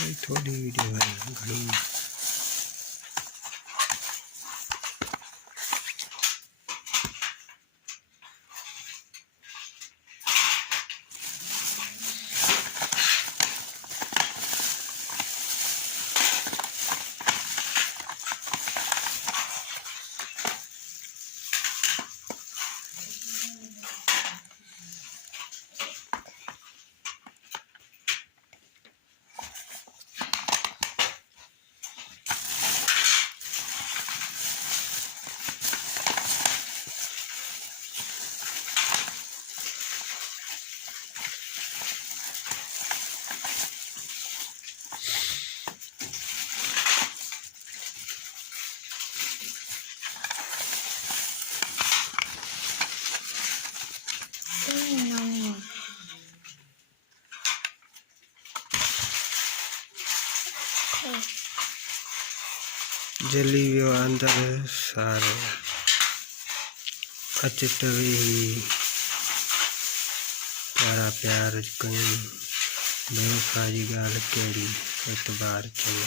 थोड़ी वीडियो है घड़ी जली वियो अंदर सारो अचट भी प्यारा प्यार कहीं बेवफा जी गाल कहिड़ी एतबार चई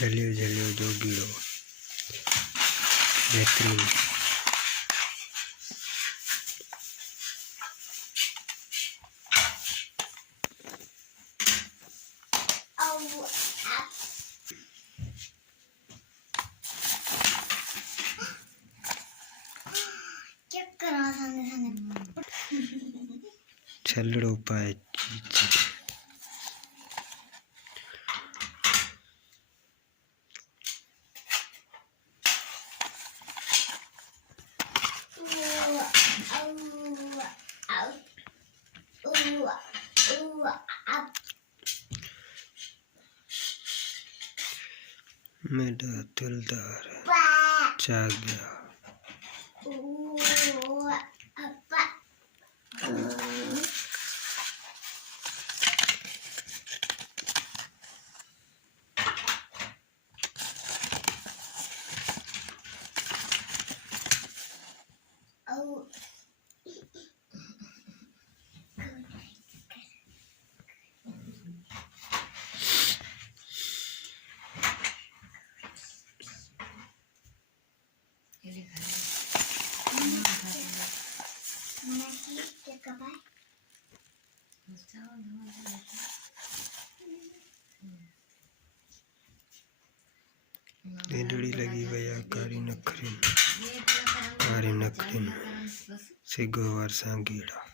जलियो जलियो जोगीड़ो बेहतरीन छलड़ो पाए मेरा दिलदार जाग गया नींदड़ी लगी भैया कारी नखरीन से गोवर सांगीड़ा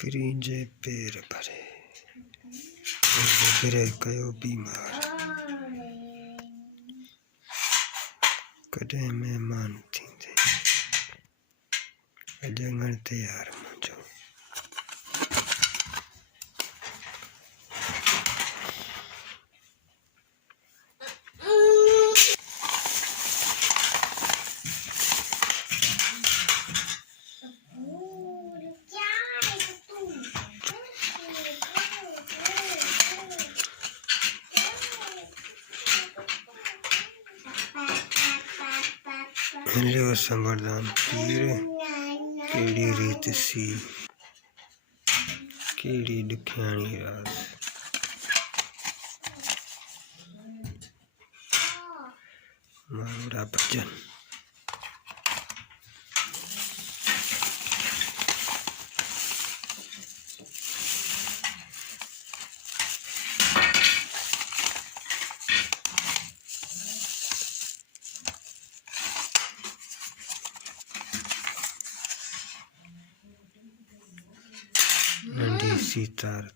क्रींजे पेर भरे गिरे कयो बीमार कॾहिं महिमान थींदे अजंगण तैयार मुंहिंजो लियो संवरदान पीर केड़ी रीत सी केड़ी दुखियाणी रास मावड़ा भजन नंढी सीतार